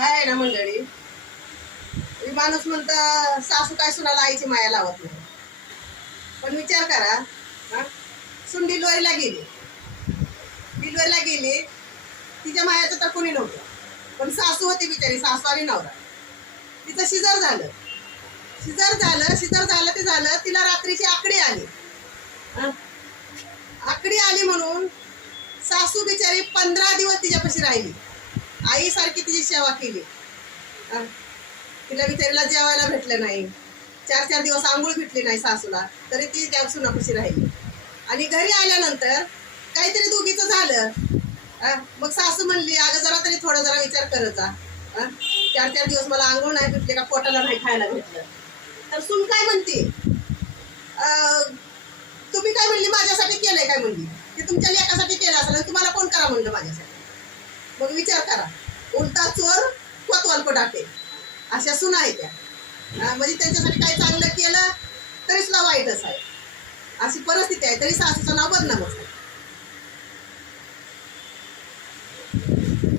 काय आहे ना मंडळी, माणूस म्हणतं सासू काय सुनाला आईची माया लावत नाही. पण विचार करा, सून डिलिव्हरीला गेली, तिच्या मायाचं तर कोणी नव्हतं. पण सासू होती बिचारी, सासू आणि नवरा. तिचं शिजर झालं ते झालं. तिला रात्रीची आकडी आली म्हणून सासू बिचारी 15 दिवस तिच्यापाशी राहिली. आईसारखी तिची सेवा केली. तिला बिचारीला जेवायला भेटलं नाही, 4 दिवस आंघोळ भेटली नाही सासूला, तरी ती त्या सुनापाशी राहिली. आणि घरी आल्यानंतर काहीतरी दोघीचं झालं. मग सासू म्हणली, अगं जरा विचार करत जा. 4 दिवस मला आंघोळ नाही भेटले का, पोटाला नाही खायला भेटलं. तर सून काय म्हणते, तुम्ही काय म्हणली, माझ्यासाठी केलंय काय म्हणली, ते तुमच्या लेकासाठी केलं असेल, तुम्हाला कोण करा म्हणलं माझ्यासाठी. मग विचार करा, उलटा चोर कोतवाल पडाटे अशा सुना आहेत त्या. म्हणजे त्यांच्यासाठी काही चांगलं केलं तरी सुद्धा वाईटच आहे, अशी परिस्थिती आहे. तरी सासूचं नाव बदनामच आहे.